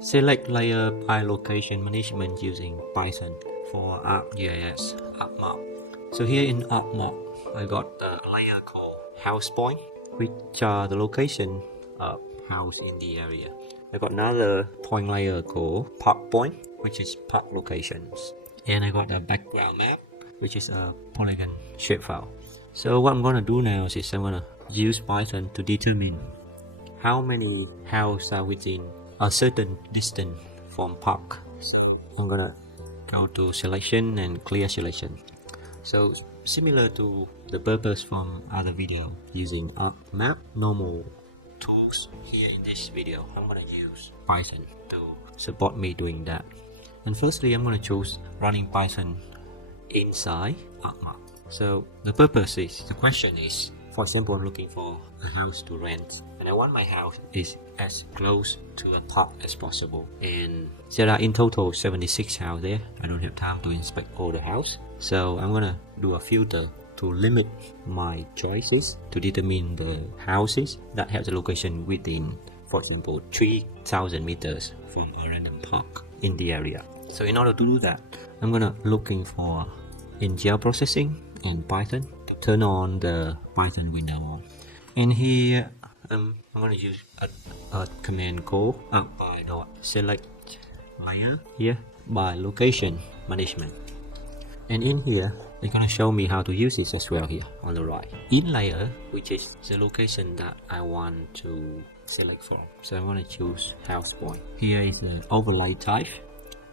Select layer by location management using Python for ArcGIS ArcMAP. So here in ArcMAP, I got the layer called house point, which are the location of house in the area. I got another point layer called park point, which is park locations. And I got a background map, which is a polygon shapefile. So what I'm gonna do now is I'm gonna use Python to determine how many houses are within a certain distance from park. So I'm gonna go to selection and clear selection. So similar to the purpose from other video using ArcMAP normal tools, here in this video I'm gonna use Python to support me doing that. And firstly I'm gonna choose running Python inside ArcMAP. So the purpose is, the question is, for example, I'm looking for a house to rent and I want my house is as close to a park as possible, and there are in total 76 houses there. I don't have time to inspect all the house, so I'm gonna do a filter to limit my choices to determine the houses that have the location within, for example, 3,000 meters from a random park in the area. So in order to do that, I'm gonna looking for in geoprocessing and Python to turn on the Python window on. And here I'm going to use a command called ArcPy.select layer here by location management. And in here they're going to show me how to use this as well here on the right. In layer, which is the location that I want to select from. So I'm going to choose house point. Here is the overlay type.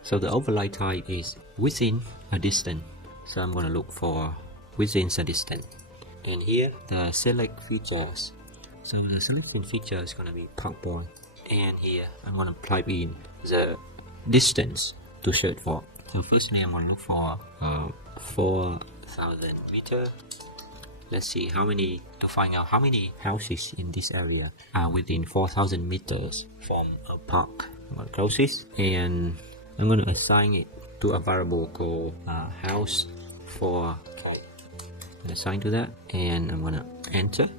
So the overlay type is within a distance. So I'm going to look for within a distance. And here the select features. So the selection feature is going to be park point. And here I'm going to type in the distance to search for. So firstly I'm going to look for 4,000 meters. Let's see to find out how many houses in this area are within 4,000 meters from a park. I'm going to close this and I'm going to assign it to a variable called house 4K. I'm assign to that and I'm going to enter.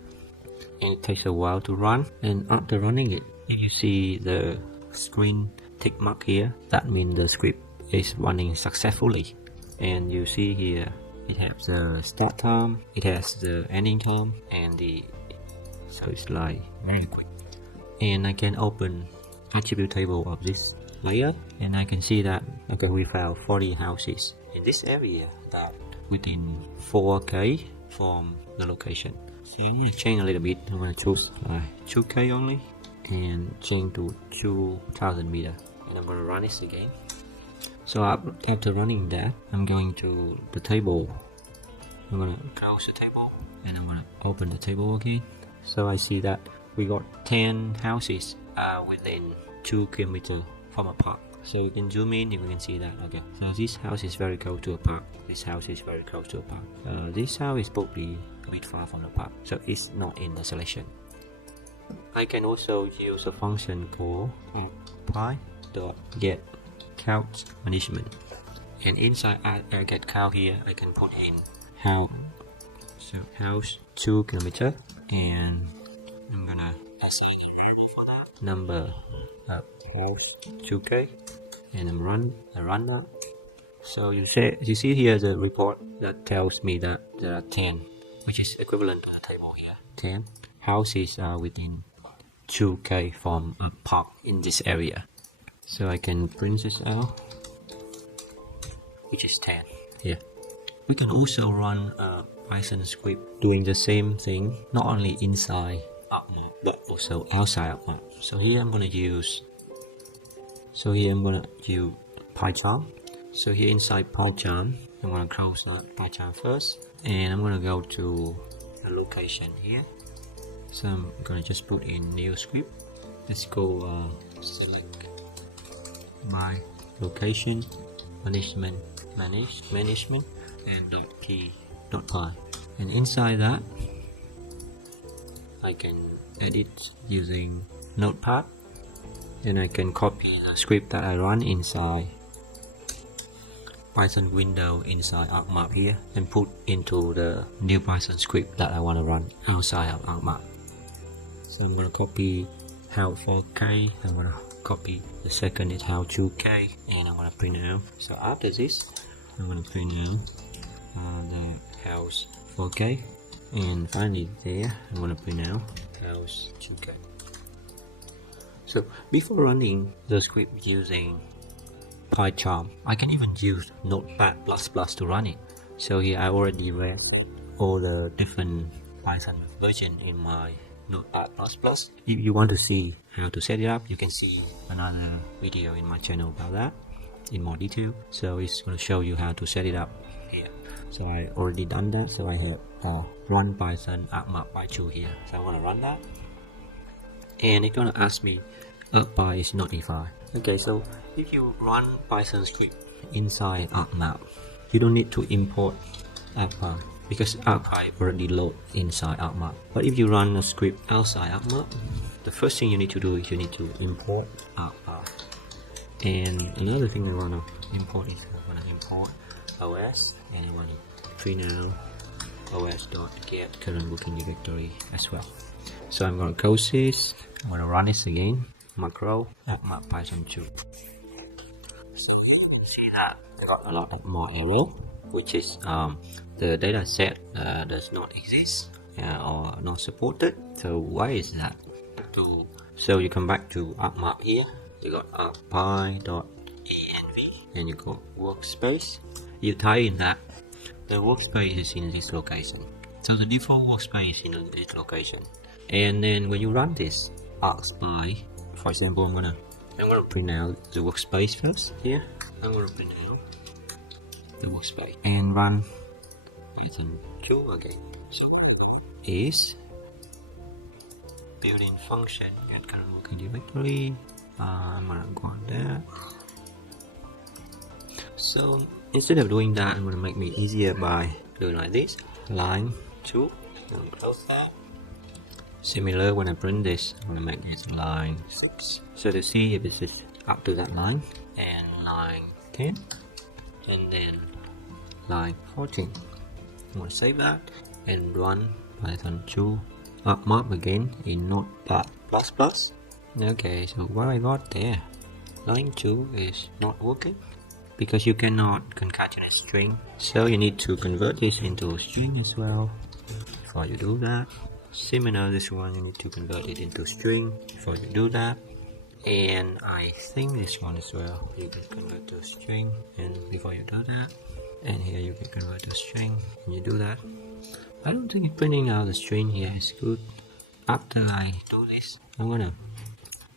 And it takes a while to run, and after running it, if you see the screen tick mark here, that means the script is running successfully. And you see here it has the start time, it has the ending time, and so it's like very quick. And I can open attribute table of this layer and I can see that we found 40 houses in this area that within 4K from the location. So I'm going to change a little bit. I'm going to choose 2K only and change to 2,000 meters, and I'm going to run this again. So after running that, I'm going to the table. I'm going to close the table and I'm going to open the table again. So I see that we got 10 houses within 2 kilometers from a park. So you can zoom in, you can see that. Okay, so this house is very close to a park. This house is very close to a park. This house is probably a bit far from the park, so it's not in the selection. I can also use a function called ArcPy.get count management, and inside get count here I can put in house 2 kilometers, and I'm gonna assign a variable for that, number of house 2K, and I run that. So you see here the report that tells me that there are 10, which is equivalent to the table here. 10 houses are within 2K from a park in this area. So I can print this out, which is 10 here. We can also run a Python script doing the same thing, not only inside ArcMAP but also outside ArcMAP. So here I'm going to use PyCharm. So here inside PyCharm, I'm going to close that PyCharm first, and I'm going to go to the location here. So I'm going to just put in new script. Let's go select my location management and .py. And inside that I can edit using Notepad, and I can copy the script that I run inside Python window inside ArcMAP here and put into the new Python script that I want to run outside of ArcMAP. So I'm going to copy house 4K, I'm going to copy. The second is how 2K, and I'm gonna print out. So after this, I'm gonna print out the house 4K, and finally there, I'm gonna print out house 2K. So before running the script using PyCharm, I can even use Notepad++ to run it. So here I already read all the different Python version in my Notepad++. If you want to see how to set it up, you can see another video in my channel about that in more detail. So it's going to show you how to set it up here. So I already done that. So I have run Python ArcMAP by2 here. So I'm going to run that, and it's going to ask me ArcPy is notified. Okay, so if you run Python script inside ArcMAP, you don't need to import ArcPy, because ArcPy already load inside ArcMAP. But if you run a script outside ArcMAP, the first thing you need to do is you need to import ArcPy. And another thing I want to import is I want to import OS, and I want to print out os.get current working directory as well. So I'm going to close this. I'm going to run this again. Macro ArcMAP Python 2. See that I got a lot of more error, which is the data set does not exist or not supported. So why is that? So you come back to ArcMAP here, you got arcpy.env, and you got workspace. You type in that the workspace is in this location. So the default workspace is in this location. And then when you run this ArcSpy, for example, I'm gonna print out the workspace first. Here I'm gonna print out the workspace and run Python 2 again. So is built-in function get current working directory. I'm gonna go on there. So instead of doing that, I'm gonna make it easier by doing like this. Line 2, and close that. Similar, when I print this, I'm gonna make this line 6. So to see if this is up to that line, and line 10, and then line 14. I'm gonna save that and run Python 2 ArcMAP again in Notepad++. Okay, so what I got there, line 2 is not working because you cannot concatenate string. So you need to convert this into a string as well. Before you do that, similar, this one you need to convert it into string before you do that. And I think this one as well, you can convert to a string, and before you do that, and here you can convert to a string and you do that. I don't think printing out the string here is good. After I do this, I'm gonna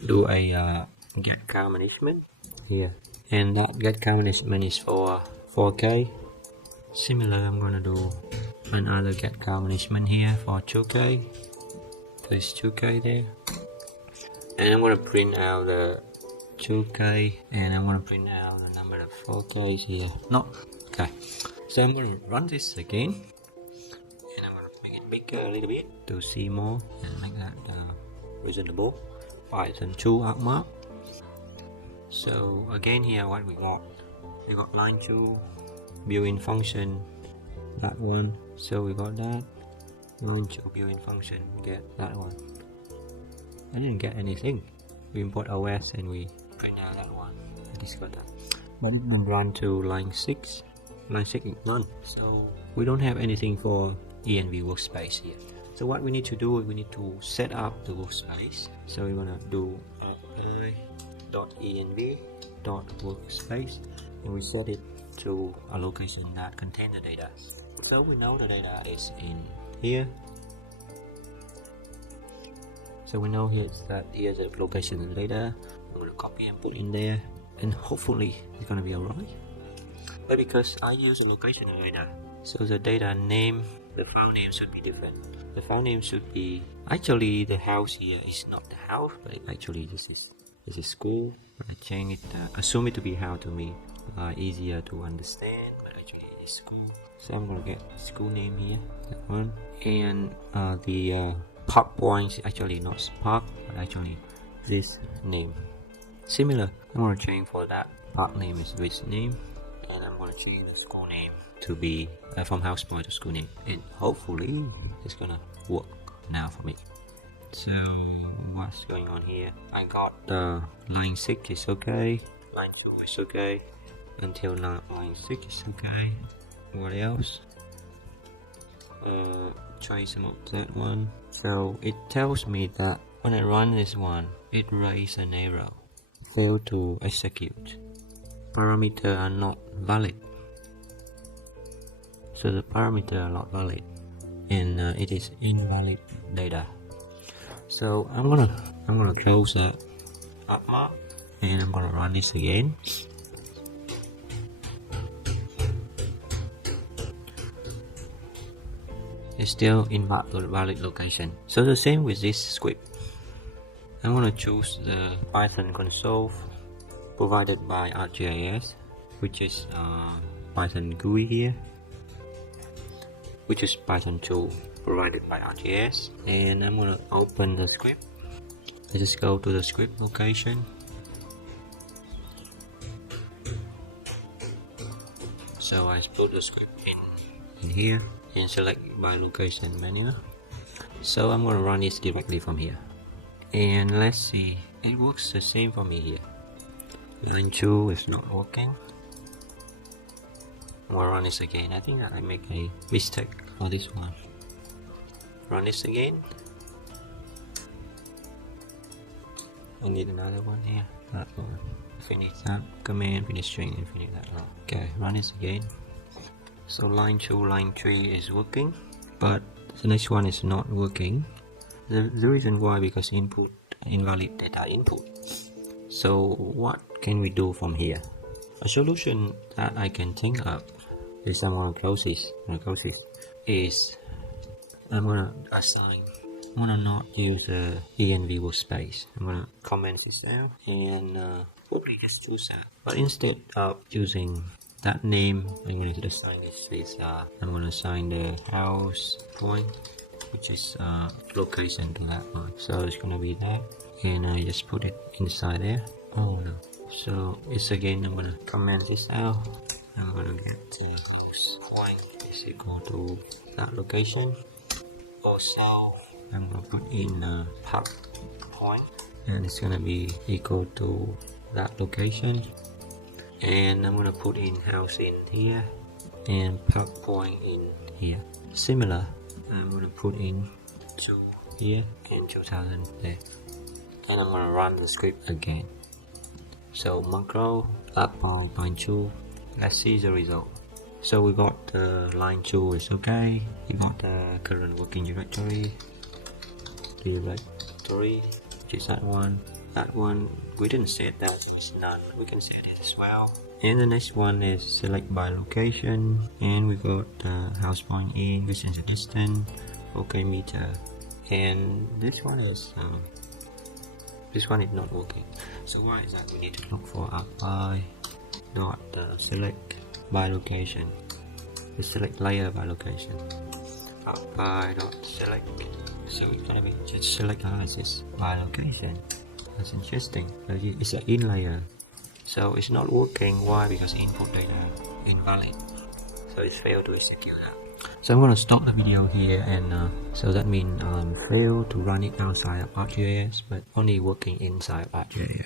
do a get count management here, and that get count management is for 4K. Similar, I'm gonna do another get count management here for 2K. There's 2K there, and I'm gonna print out the 2K, and I'm gonna print out the number of 4Ks here. No, okay. So I'm gonna run this again, and I'm gonna make it bigger a little bit to see more and make that reasonable. Python 2 ArcMAP. So again here, what we got line 2 built-in function, that one. So we got that line 2 built-in function, get that one. I didn't get anything. We import OS and we print out that one. I just got that. But it will run to line 6. Line 6 is none. So we don't have anything for env workspace here. So what we need to do, we need to set up the workspace. So we're gonna do .env.workspace, and we set it to a location that contains the data. So we know the data is in here. So we know here's the location of the data. I'm gonna copy and put in there, and hopefully it's gonna be alright. But because I use a location of data, so the data name, the file name should be different. The file name should be, actually the house here is not the house, but actually this is school. I change it, assume it to be house to me, easier to understand, but actually it's school. So I'm gonna get school name here, that one. And the park point is actually not park, but actually this name. Similar, I'm gonna change for that park name is this name, and I'm gonna change the school name to be from house point to school name, and hopefully it's gonna work now for me. So what's going on here? I got the line 6 is okay, line 2 is okay, until now line 6 is okay. What else? Try some of that one. So it tells me that when I run this one, it raises an error, fail to execute, parameters are not valid. So the parameters are not valid, and it is invalid data. So I'm gonna close the ArcMAP, and I'm gonna run this again. It's still invalid location. So the same with this script. I'm gonna choose the Python console provided by ArcGIS, which is Python GUI here, which is Python tool provided by ArcGIS, and I'm gonna open the script. I just go to the script location. So I put the script in here and select by location menu. So I'm gonna run this directly from here, and let's see, it works the same for me here. Line 2 is not working. I'm gonna run this again. I think that I make a mistake for this one. Run this again. I need another one here. That one. Finish that command, finish string, and finish that one. Okay, run this again. So line 2, line 3 is working, but the next one is not working. The reason why, because input invalid data input. So what can we do from here? A solution that I can think of is I'm gonna close this. Is I'm gonna not use the env workspace. I'm gonna comment this out and probably just choose that. But instead of using that name, I'm going to assign this. I'm going to assign the house point, which is location to that one. So it's going to be that, and I just put it inside there. Oh no! So it's again. I'm going to comment this out. I'm going to get the house point is equal to that location. Also, I'm going to put in pub point, and it's going to be equal to that location. And I'm gonna put in house in here and pub point in here. Similar, I'm gonna put in 2 here and 2000 there. And I'm gonna run the script again. So macro upbound line 2. Let's see the result. So we got the line 2 is okay. We got the current working directory, which is that one. That one we didn't set that, so it's none. We can set it as well. And the next one is select by location, and we got house point in, distance and distance, okay meter. And this one is not working. So why is that? We need to look for apply dot select by location. We select layer by location. Apply dot select. So it's gonna be just select analysis by location. That's interesting. It's an in layer, so it's not working. Why? Because input data invalid, so it's failed to execute that. So I'm going to stop the video here, and so that means failed to run it outside of ArcGIS, but only working inside of ArcGIS.